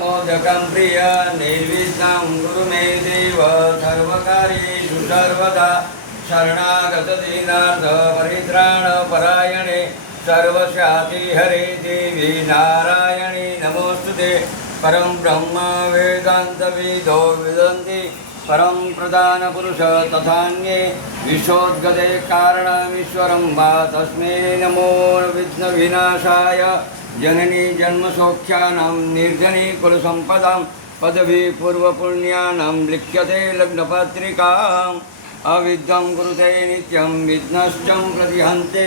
मोदकं प्रिय निर्विघ्नं कुरु मे देव सर्वकार्येषु सर्वदा शरणागत दीनार्थ परित्राणपरायणे सर्वस्याति हरे देवी नारायणी नमोस्तुते। परं ब्रह्म वेदान्तविदो विदन्ति परं प्रधानपुरुष तथान्ये विश्वोद्गते कारणमीश्वरं वा तस्मै नमो विघ्नविनाशाय जननी जन्मसौख्यानां निर्जनी कुलसम्पदां पदवी पूर्वपुण्यानां लिख्यते लग्नपत्रिकाम् अविद्यं कुरुते नित्यं विघ्नश्च प्रतिहन्ते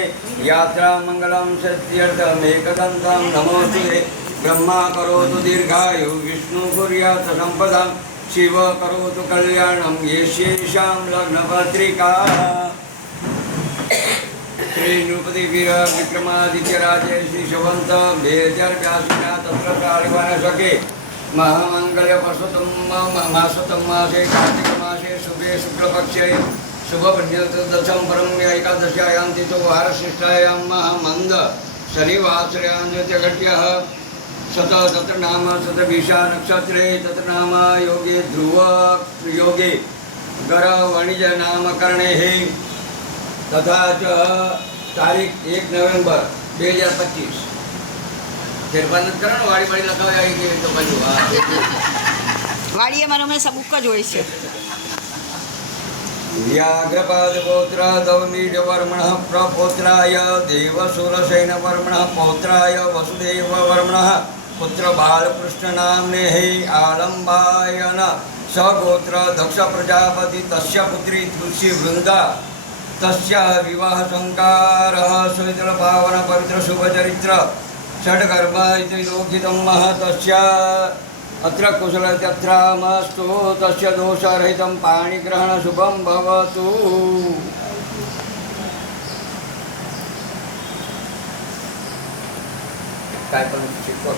यात्रामङ्गलं सत्यर्थमेकदन्तं नमोस्तुते। ब्रह्मा करोतु दीर्घायु विष्णु कुर्यात् सम्पदां शिव करोतु कल्याणं येषां लग्नपत्रिका। श्री नृपति वीर विक्रमादित्य राजे श्री शवंत 2082 तत्र कालिवान सके महामंगल मासोत्तम मासे कार्तिक मासे शुभे शुक्लपक्षे शुभपुण्यदशम परम एकादश्यायां तिथो वारशिष्टायां महामंद शनिवासरयां ज्योतिर्घट्यः शत तत्र नाम शतभिषा नक्षत्रे तत्र नाम योगे ध्रुव योगे गर वणिज नामकरणे तथा च तारीख 1 नवेम्बर 2025 ફેરફાર નથી કરવાનો વાડી વાડી લખાવી આવી ગઈ તો બાજુ વાડી અમારે હમણાં સબુક જ હોય છે. વ્યાઘ્રપાદ પૌત્ર દૌમીડ વર્મણ પ્રપૌત્રાય દેવસુરસેન વર્મણ પૌત્રાય વસુદેવ વર્મણ પુત્ર બાલકૃષ્ણ નામને આલંબાયન સગોત્ર દક્ષ પ્રજાપતિ તસ્ય પુત્રી તુલસી વૃંદા तस्य विवाह संकार सुवित्र पावन पवित्र शुभ चरित्र षड्गर्भ इति लोकितं महतस्य अत्र कुशलत्यत्रामस्तु तस्य दोषरहितं पाणिग्रहण शुभं भवतु. काय पण शिकवा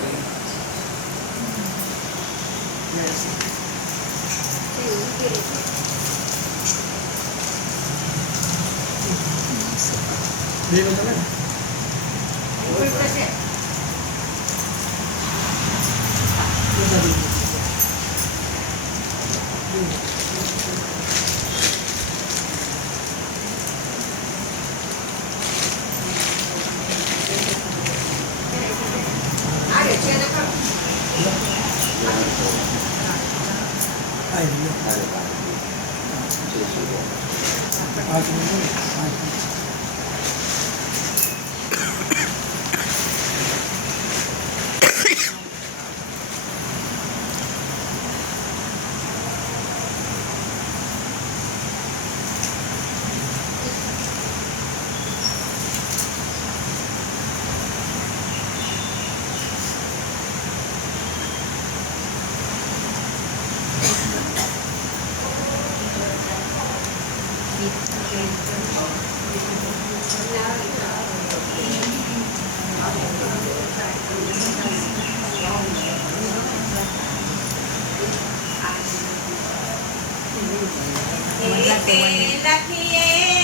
लखिए